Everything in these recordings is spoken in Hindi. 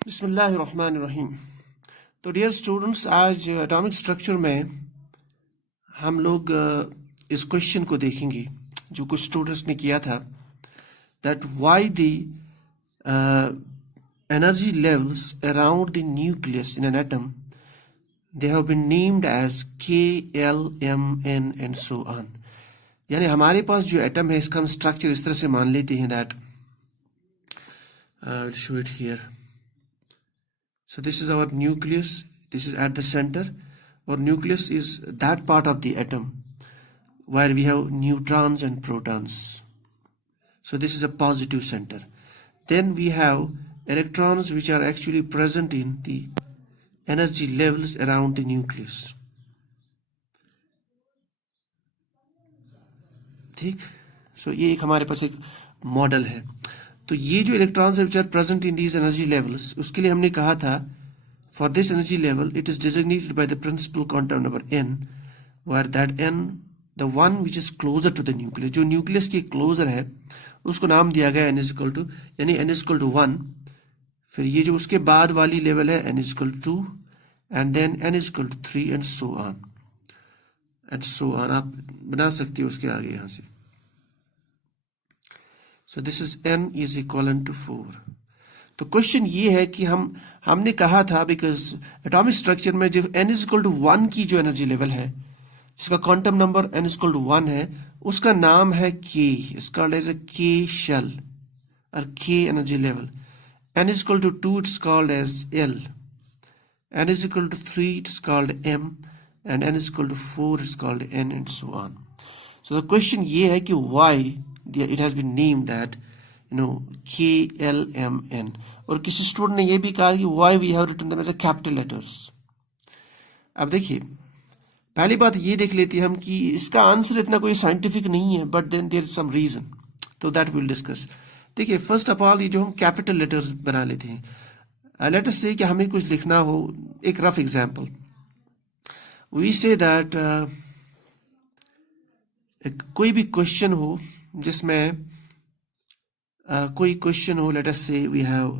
बिस्मिल्लाहिर्रहमानिर्रहीम। तो डियर स्टूडेंट्स, आज एटॉमिक स्ट्रक्चर में हम लोग इस क्वेश्चन को देखेंगे जो कुछ स्टूडेंट्स ने किया था, that why the energy levels around the nucleus in an atom they have been named as K, L, M, N and so on. यानी हमारे पास जो एटम है इसका हम स्ट्रक्चर इस तरह से मान लेते हैं that show it here. So this is our nucleus, this is at the center. Our nucleus is that part of the atom where we have neutrons and protons. So this is a positive center. Then we have electrons which are actually present in the energy levels around the nucleus. ठीक, so ये एक हमारे पास एक मॉडल है। तो ये जो इलेक्ट्रॉन्स है which are present in these energy levels, उसके लिए हमने कहा था for this energy level it is designated by the principal quantum number n, where that n the one which is closer to the nucleus, जो न्यूक्लियस के क्लोजर है उसको नाम दिया गया n इज इक्वल टू, यानी n इज इक्वल टू 1। फिर ये जो उसके बाद वाली लेवल है n is equal to 2 and then n is equal to 3 and so on and so on. आप बना सकते हो उसके आगे यहाँ से। So this is n is equivalent to 4। तो क्वेश्चन ये है कि हमने कहा था बिकॉज एटॉमिक स्ट्रक्चर में जब n इज इक्वल टू 1 की जो एनर्जी लेवल है जिसका quantum number n is equal to 1 है उसका नाम है k, इसका एज ए k शेल और k energy level. n is equal to 2 it's called as L, n is equal to 3 it's called M, and n is equal to 4 it's called N and so on। So the question ये है कि why it has been named that K, L, M, N। और किसी स्टूडेंट ने ये भी कहा कि why we have written them as a capital letters। अब देखिए, पहली बात ये देख लेते हैं हम कि इसका आंसर इतना कोई साइंटिफिक नहीं है, but then there is some reason, तो दैट विल डिस्कस। देखिए, फर्स्ट ऑफ ऑल ये जो हम कैपिटल लेटर्स बना लेते हैं, लेट अस से कि हमें कुछ लिखना हो, एक rough example we say that कोई भी क्वेश्चन हो जिसमें कोई क्वेश्चन हो, लेट अस से वी हैव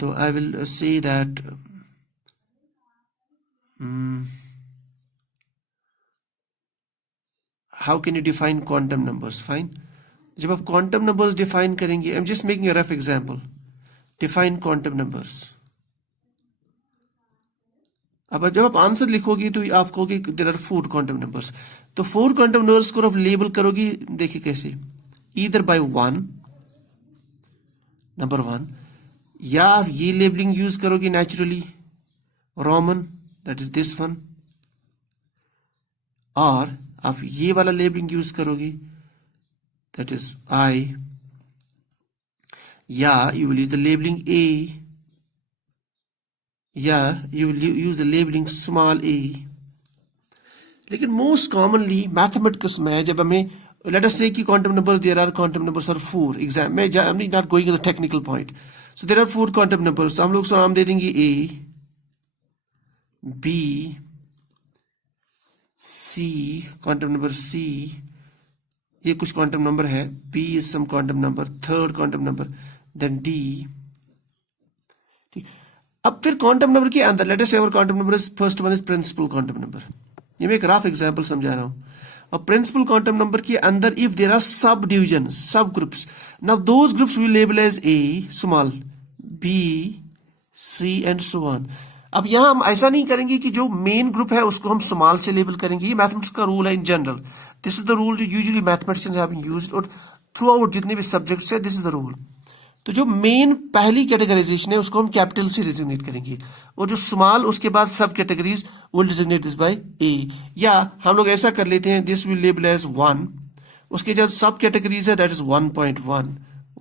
तो I will say that how can you define quantum numbers. Fine, जब आप क्वांटम नंबर्स डिफाइन करेंगे, I am just making a rough example, define quantum numbers. अब जब आप आंसर लिखोगे तो आप कहोगे देयर आर 4 क्वांटम नंबर्स। तो 4 क्वांटम नंबर्स को आप लेबल करोगे, देखिए कैसे, ईदर बाय 1 नंबर 1, या आप ये लेबलिंग यूज करोगे naturally Roman, that is this one, और आप ये वाला लेबलिंग यूज करोगे दैट इज आई, या you will use the labeling A, या you will use the labeling small a। लेकिन मोस्ट कॉमनली मैथमेटिक्स में जब हमें लेट अस से कि quantum numbers, there are quantum numbers are 4, exam में I am not going to the technical point, so there are 4 quantum numbers, तो हम लोग नाम दे देंगे A, B, C, quantum number C, ये कुछ क्वांटम नंबर है, B is some quantum number, third quantum number, then D. ठीक, अब फिर क्वांटम नंबर के अंदर let us say quantum number is first one is principal quantum number. ये मैं एक रफ एग्जांपल समझा रहा हूं। और प्रिंसिपल क्वांटम नंबर के अंदर if there are subdivisions, subgroups, now those groups we label as a small, B, C and so on. अब यहां हम ऐसा नहीं करेंगे कि जो मेन ग्रुप है उसको हम स्मॉल से लेबल करेंगे, ये मैथमेटिक्स का रूल है in general, this is the rule जो यूजुअली मैथमेटिशियंस हैव यूज्ड, और थ्रू आउट जितने भी सब्जेक्ट्स है दिस इज द रूल। तो जो मेन पहली कैटेगराइजेशन है उसको हम कैपिटल से डिजिग्नेट करेंगे, और जो स्मॉल उसके बाद सब categories will designate this by A, या हम लोग ऐसा कर लेते हैं दिस विल लेबल एज 1, उसके जो सब कैटेगरीज है दैट इज 1.1,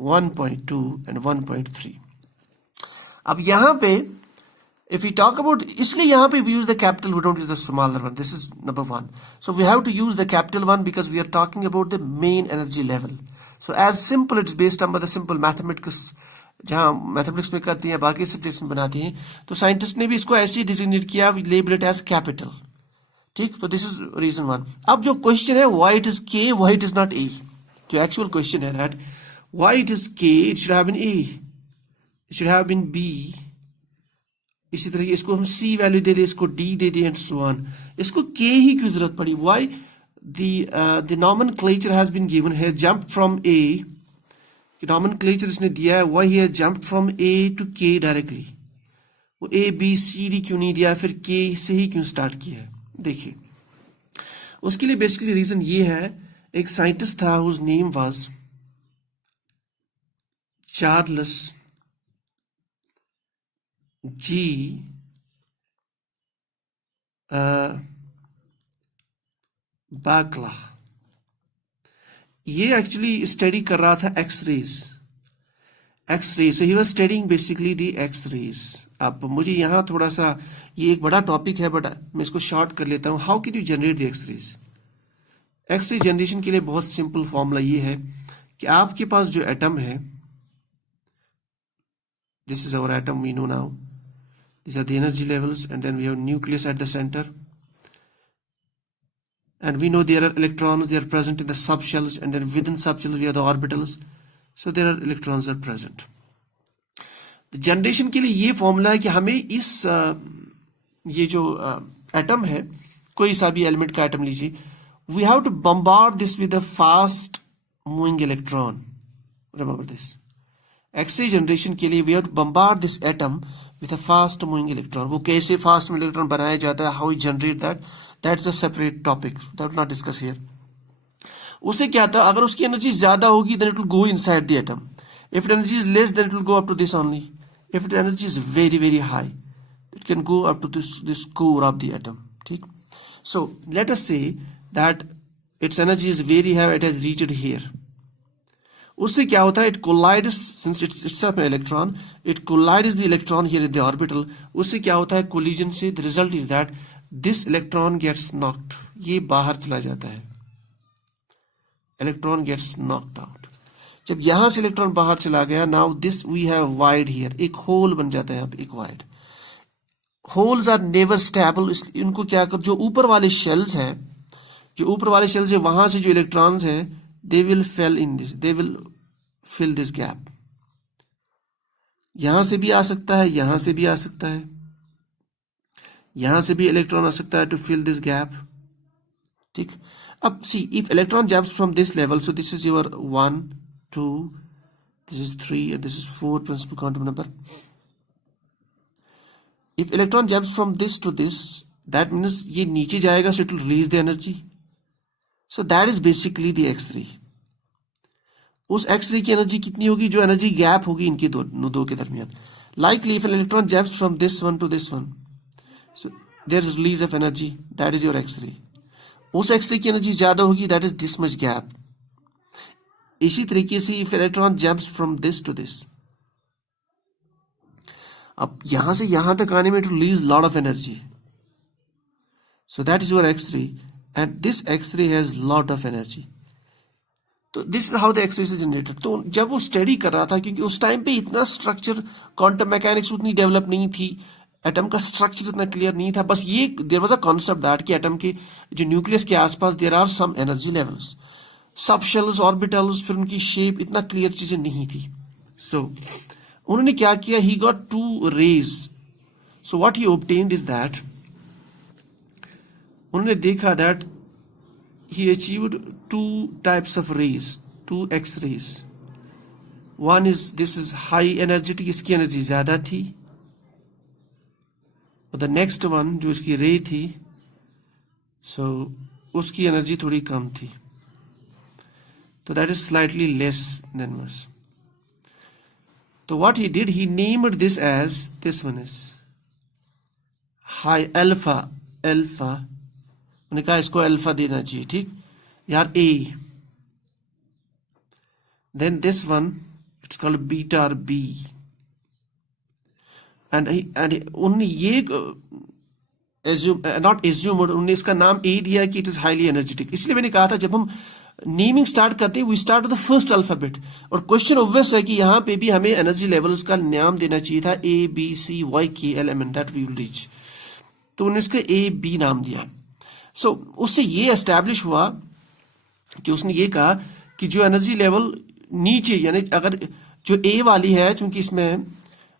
1.2 एंड 1.3। अब यहां पे if we talk about, इसलिए यहाँ पे we use the capital, we don't use the smaller one, this is number 1, so we have to use the capital one because we are talking about the main energy level। so as simple it's based on the simple mathematics, जहाँ मैथमेटिक्स में करती हैं, बाकी सब्जेक्ट्स में बनाती हैं, तो साइंटिस्ट ने भी इसको ऐसे डिजिग्नेट किया, we label it as capital. ठीक, तो दिस इज रीजन 1। अब जो क्वेश्चन है व्हाई इट इज के, why it is not a, जो एक्चुअल क्वेश्चन है that Why it is K? It should have been A. It should have been B. इसी तरह इसको हम C वैल्यू दे दे, इसको D they they and so on. इसको K ही क्यों जरूरत पड़ी? Why the nomenclature has been given here, jumped from A. nomenclature इसने दिया है, why he has jumped from A to K directly. वो A B C D क्यों नहीं दिया, फिर K से ही क्यों स्टार्ट किया है? देखिए उसके लिए बेसिकली रीजन ये है, एक साइंटिस्ट था whose name was Charles G Barkla. ये एक्चुअली स्टडी कर रहा था X rays. So he was studying basically the X rays. अब मुझे यहाँ थोड़ा सा, ये एक बड़ा टॉपिक है बट मैं इसको शॉर्ट कर लेता हूँ. How can you generate the X rays? X ray generation के लिए बहुत सिंपल फॉर्मूला ये है कि आपके पास जो एटम है, this is our atom, we know now, these are the energy levels, and then we have nucleus at the center, and we know there are electrons, they are present in the subshells, and then within subshells we have the orbitals, so there are electrons are present. तो जनरेशन के लिए ये फॉर्मूला है कि हमें इस ये जो एटम है, कोई सा भी एलिमेंट का एटम लीजिए, we have to bombard this with a fast moving electron. Remember this. X-ray generation के लिए we have to bombard this atom with a fast moving electron. वो कैसे fast moving electron बनाया जाता है, how we generate that, that's a separate topic that will not discuss here. उससे क्या था, अगर उसकी एनर्जी ज्यादा होगी then it will go inside the atom. If the energy is less then it will go up to this only. If the energy is very very high, it can go up to this core of the atom. ठीक? So let us say that its energy is very high, it has reached here. उससे क्या होता है, it collides, since it's itself an electron, it collides the electron here in the orbital. उससे क्या होता है, collision से the result is that this electron gets knocked. ये बाहर चला जाता है, electron gets knocked out. जब यहां से इलेक्ट्रॉन बाहर चला गया, now this we have void here, एक होल बन जाता है यहाँ पे, एक void. Holes are never stable. इनको क्या कर, जो ऊपर वाले शेल्स हैं, जो ऊपर वाले शेल्स है, वहां से जो इलेक्ट्रॉन्स हैं, they will fill in this, they will fill this gap. यहां से भी आ सकता है, यहां से भी आ सकता है, यहां से भी इलेक्ट्रॉन आ सकता है to fill this gap. ठीक. अब see, if electron jumps from this level, so this is your 1 2, this is 3 and this is 4 principal quantum number. If electron jumps from this to this, that means ये नीचे जाएगा, so it will release the energy. So that is basically the X-ray. उस X-ray की एनर्जी कितनी होगी, जो एनर्जी गैप होगी इनके दो के दरमियान. Likely if an electron jumps from this one to this one, so there is release of energy, that is your X-ray. उस X-ray की एनर्जी ज्यादा होगी, that is this much gap. इसी तरीके से if electron jumps from this to this, अब यहां से यहां तक आने में to release lot of energy, so that is your X-ray. And this X-ray has lot of energy. तो this is how the X-ray is generated. तो जब वो स्टडी कर रहा था, क्योंकि उस टाइम पे इतना स्ट्रक्चर, क्वांटम मैकेनिक्स उतनी डेवलप नहीं थी, एटम का स्ट्रक्चर इतना क्लियर नहीं था, बस ये there was a concept that कि एटम के जो न्यूक्लियस के आसपास there are some energy levels, subshells, orbitals, फिर उनकी शेप, इतना क्लियर चीजें नहीं थी. सो उन्होंने क्या किया, he got 2 rays. So what he obtained is that, उन्होंने देखा that he achieved 2 types of rays, 2 X-rays. One is, this is high energetic, इसकी एनर्जी ज्यादा थी, और the next one जो इसकी रे थी, so उसकी एनर्जी थोड़ी कम थी, तो that is slightly less than was. So what he did, he named this as, this one is high alpha. उन्होंने कहा इसको अल्फा देना चाहिए, ठीक यार, A. Then this one, it's called beta or B. And उन्होंने ये not assume, उन्होंने इसका नाम A दिया कि it is highly energetic. इसलिए मैंने कहा था जब हम नेमिंग स्टार्ट करते हैं, we start with the first alphabet. और क्वेश्चन ऑब्वियस है कि यहाँ पे भी हमें एनर्जी लेवल्स का नाम देना चाहिए था, A B C Y K L M N, that we will reach. तो उन्होंने इसको A B नाम दिया. सो उससे ये एस्टैब्लिश हुआ कि उसने ये कहा कि जो एनर्जी लेवल नीचे, यानी अगर जो ए वाली है, चूंकि इसमें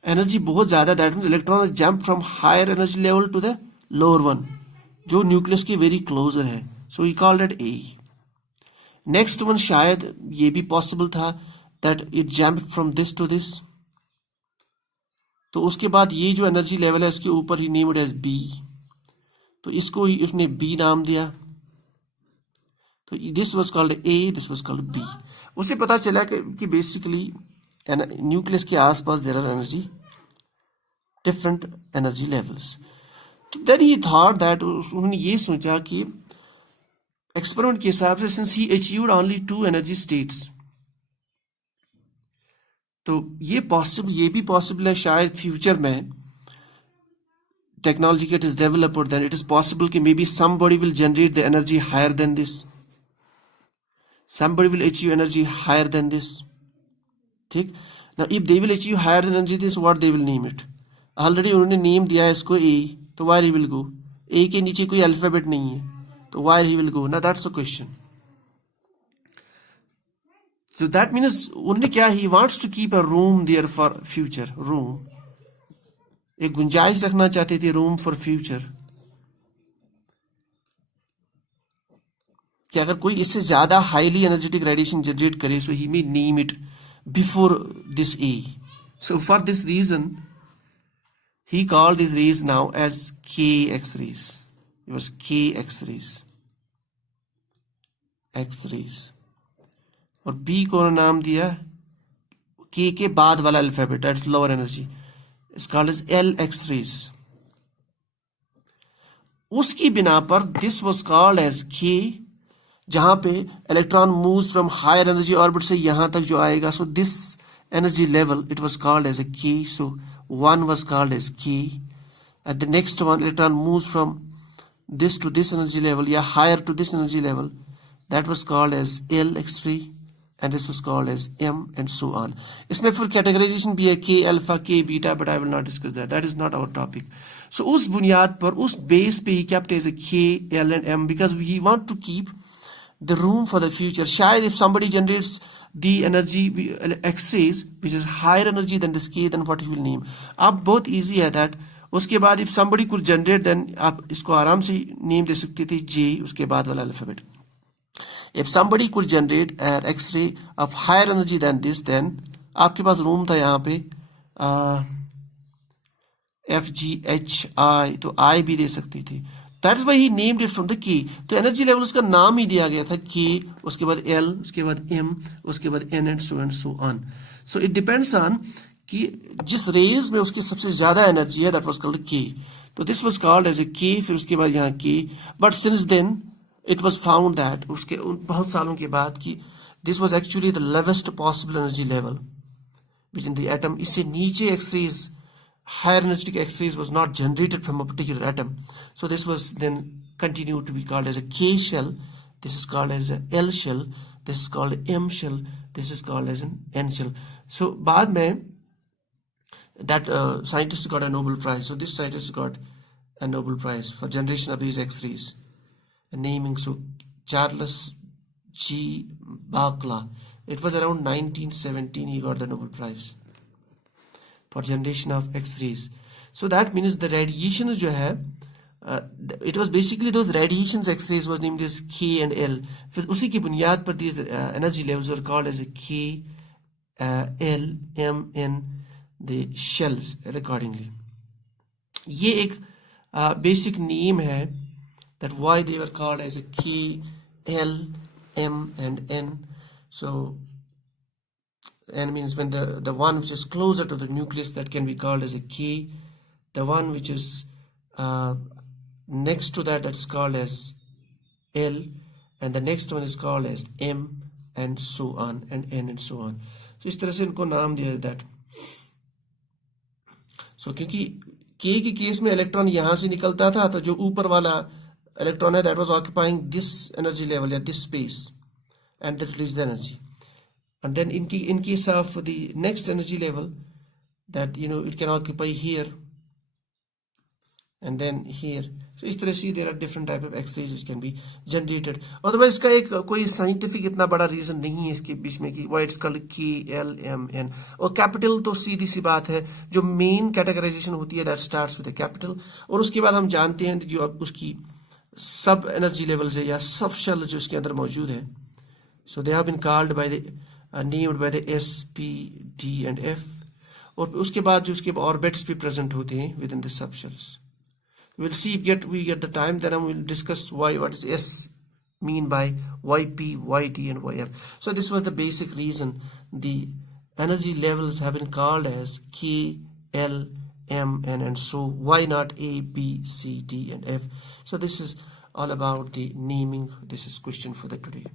एनर्जी बहुत ज्यादा, that means electron jump from higher energy level to the lower one, जो न्यूक्लियस के वेरी क्लोजर है, so we call that A. Next one शायद ये भी पॉसिबल था that it jump from this to this, तो उसके बाद ये जो एनर्जी लेवल है उसके ऊपर ही नेम्ड एज बी, तो इसको ही उसने बी नाम दिया, तो this was called A, this was called B. उसे पता चला कि बेसिकली न्यूक्लियस के आसपास there are energy different energy levels. तो देन ही थॉट दैट, उन्होंने ये सोचा कि एक्सपेरिमेंट के हिसाब से since he achieved only 2 energy states, तो ये भी पॉसिबल है शायद फ्यूचर में technology get is developed, then it is possible कि may be somebody will generate the energy higher than this, somebody will achieve energy higher than this, ठीक। now if they will achieve higher than energy this, what they will name it, already उन्होंने नेम दिया है इसको A, तो where he will go, A के नीचे कोई अल्फाबेट नहीं है, तो where he will go, now that's a question। so that means उन्होंने क्या, he wants to keep a room there for future, room, एक गुंजाइश रखना चाहते थे, room for future, कि अगर कोई इससे ज्यादा हाईली एनर्जेटिक रेडिएशन जनरेट करे, so he may name it before this A. So for this reason he called this rays now as K X rays, it was K X rays, X rays. और बी को नाम दिया के बाद वाला alphabet, that's lower energy, it's called as L X rays. उसकी बिना पर this was called as K, जहां पे electron moves from higher energy orbit से यहां तक जो आएगा, so this energy level it was called as a K, so 1 was called as K. At the next one electron moves from this to this energy level या higher to this energy level, that was called as L X ray, and this was called as M, and so on. इसमें फिर कैटेगराइजेशन भी है, के alpha, K beta, but I will not discuss that, that is not our topic. So उस बुनियाद पर, उस बेस पे he kept as a K, L and M, because we want to keep the room for the future। शायद if somebody generates the energy x-rays which is higher energy than this k, then what he will name, अब बहुत easy है that। उसके बाद if somebody could generate, then आप इसको आराम से नेम दे सकते थे J, उसके बाद वाला alphabet. if somebody could generate an x-ray of higher energy than this, then आपके पास रूम था यहाँ पे F G H I, तो I भी दे सकती थी, that's why he named it from the के। तो एनर्जी लेवल उसका नाम ही दिया गया था के, उसके बाद एल, उसके बाद एम, उसके बाद N, and so on. So it depends on कि जिस रेज में उसकी सबसे ज्यादा एनर्जी है, दैट वाज कॉल्ड के, तो this was called as a K, फिर उसके बाद यहाँ के। But since then it was found that, उसके बहुत सालों के बाद, कि this was actually the lowest possible energy level which in the atom. इससे नीचे X rays, higher energetic X-rays was not generated from a particular atom, so this was then continued to be called as a K shell, this is called as a L shell, this is called M shell, this is called as an N shell। so बाद में that scientist got a Nobel Prize, so this scientist got a Nobel Prize for generation of these X-rays and naming, so Charles G. Bakla, it was around 1917 he got the Nobel Prize for generation of X-rays। so that means the radiation जो है, it was basically those radiations X-rays was named as K and L। फिर उसी की बुनियाद पर these energy levels were called as a K, L, M, N, the shells accordingly। ये एक basic name है that why they were called as a K, L, M, and N। so N means when the one which is closer to the nucleus, that can be called as a K. The one which is next to that, that's called as L, and the next one is called as M, and so on, and N, and so on। so इस तरह से इनको नाम दिया that। so क्योंकि K के केस में इलेक्ट्रॉन यहाँ से निकलता था, तो जो ऊपर वाला इलेक्ट्रॉन है, that was occupying this energy level at this space, and that released the energy। and then in case of the next energy level, that it can occupy here, and then here. So इस तरह से there are different type of x-rays which can be generated. Otherwise इसका एक कोई scientific इतना बड़ा reason नहीं है इसके बीच में कि why it's called KLMN. और capital तो सीधी सी बात है, जो main categorization होती है that starts with a capital, और उसके बाद हम जानते हैं जो अब उसकी सब एनर्जी लेवल्स है या सब शेल जो उसके अंदर मौजूद है. So they have been called by the named by the S, P, D and F. और उसके बाद जो उसके ऑर्बिट्स भी प्रेजेंट होते हैं with in the sub shells. We'll see, we get the time, then we'll discuss why, what is S mean by YP, YT and YF. So this was the basic reason the energy levels have been called as K, L, M, N, and so why not A, B, C, D and F. So this is all about the naming. This is question for the today.